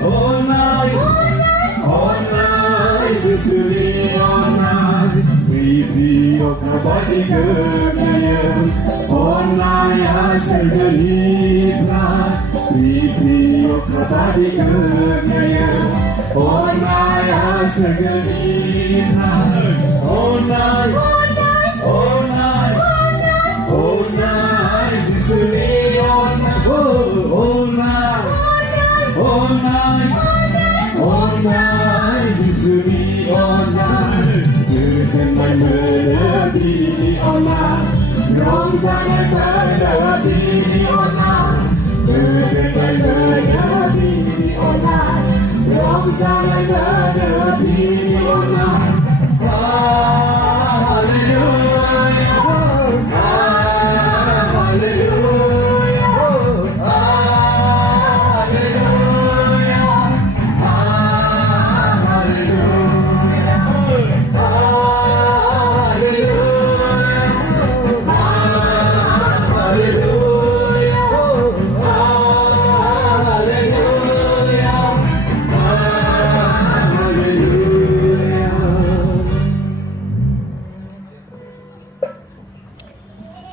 Online, online, susuli online. Video kabadi gönlüm. Online asal geliplah. Video kabadi gönlüm. Online asal geliplah. Online, online, online, susuli online. Online, online, online, susuli online. Bersama melodi online, rong jangan terlebih online.